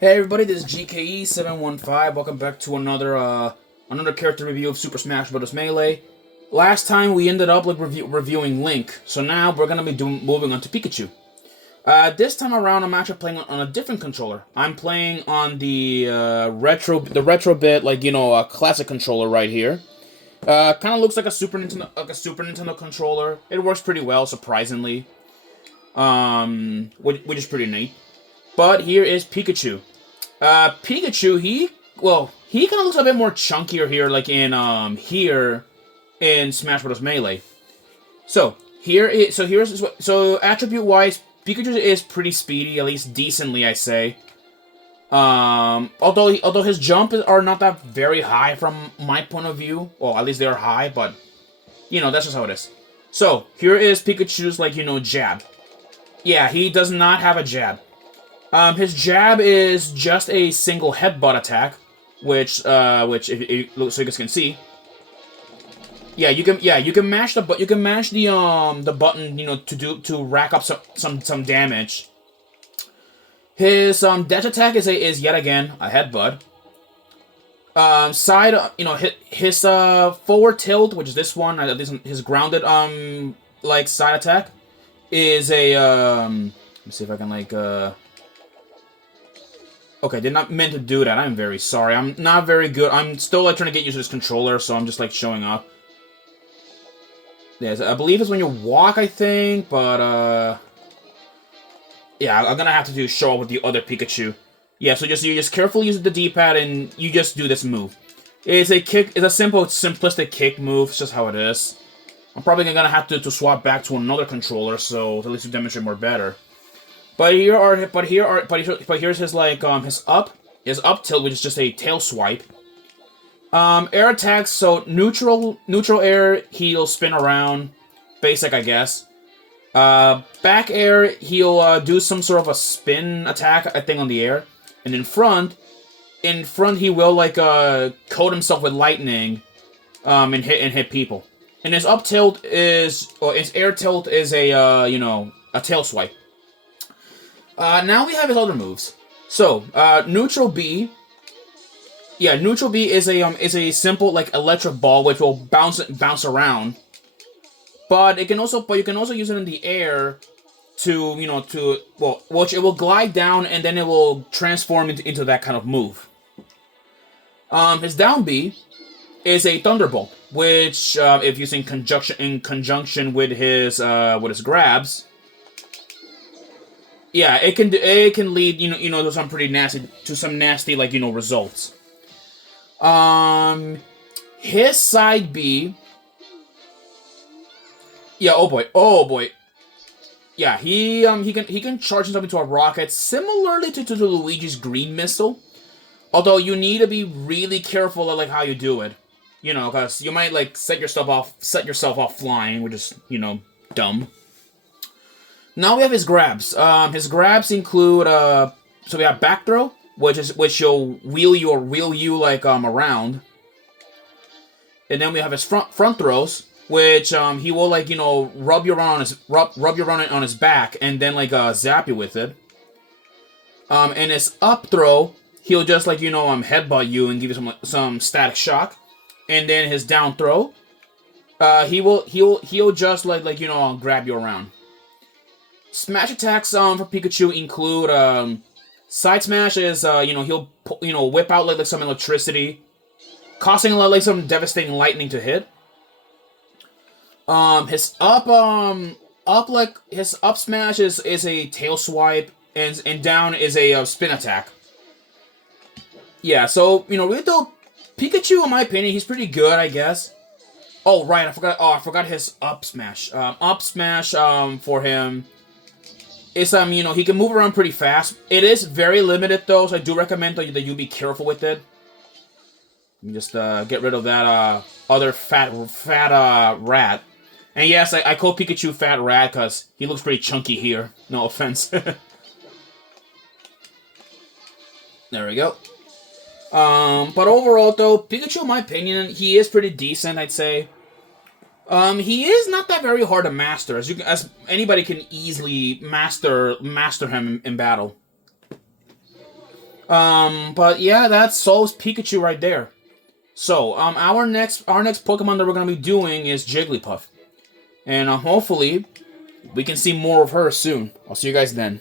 Hey everybody, this is GKE715. Welcome back to another character review of Super Smash Bros. Melee. Last time we ended up reviewing Link, so now we're gonna be moving on to Pikachu. This time around, I'm actually playing on a different controller. I'm playing on the retro bit, a classic controller right here. Kind of looks like a Super Nintendo controller. It works pretty well, surprisingly. Which is pretty neat. But here is Pikachu. Pikachu, he kind of looks a bit more chunkier here, here in Smash Bros. Melee. So attribute wise, Pikachu is pretty speedy, at least decently, I say. Although his jump are not that very high from my point of view. Well, at least they are high, but that's just how it is. So here is Pikachu's jab. Yeah, he does not have a jab. His jab is just a single headbutt attack, which so you guys can see. Yeah, you can mash the button, to rack up some damage. His dash attack is yet again a headbutt. His forward tilt, which is this one, his grounded side attack is a let me see if I can Okay, did not meant to do that. I'm very sorry. I'm not very good. I'm still trying to get used to this controller, so I'm just showing up. Yes, I believe it's when you walk, I think, but yeah, I'm gonna have to show up with the other Pikachu. Yeah, so you just carefully use the D-pad and you just do this move. It's a simple, simplistic kick move. It's just how it is. I'm probably gonna have to swap back to another controller, so at least to demonstrate more better. But here's his his up tilt, which is just a tail swipe. Air attacks, so neutral air, he'll spin around, basic I guess. Back air, he'll do some sort of a spin attack, I think, on the air, and in front he will coat himself with lightning, and hit people. And his up tilt his air tilt is a tail swipe. Now we have his other moves. So, neutral B. Yeah, neutral B is a simple electric ball which will bounce around. But you can also use it in the air which it will glide down and then it will transform into that kind of move. His down B is a thunderbolt, which if used in conjunction with his grabs. Yeah, it can lead to some pretty nasty results. His side B. Yeah, oh boy. Yeah, he can charge himself into a rocket similarly to Luigi's green missile. Although you need to be really careful at how you do it, because you might set yourself off flying, which is dumb. Now we have his grabs. His grabs include so we have back throw, which he'll wheel you around, and then we have his front throws, which he will rub you around on his back and then zap you with it. And his up throw, he'll just headbutt you and give you some static shock, and then his down throw, he'll just grab you around. Smash attacks for Pikachu include side smash is he'll whip out some electricity, causing some devastating lightning to hit. His up smash is a tail swipe, and down is a spin attack. Yeah, so really though, Pikachu, in my opinion, he's pretty good, I guess. Oh right, I forgot his up smash. Up smash for him. It's he can move around pretty fast. It is very limited though, so I do recommend that you be careful with it. Let me just get rid of that other fat rat. And yes, I call Pikachu Fat Rat because he looks pretty chunky here. No offense. There we go. But overall though, Pikachu, in my opinion, he is pretty decent, I'd say. He is not that very hard to master, as anybody can easily master him in battle. But yeah, that solves Pikachu right there. So, our next Pokemon that we're gonna be doing is Jigglypuff, and hopefully we can see more of her soon. I'll see you guys then.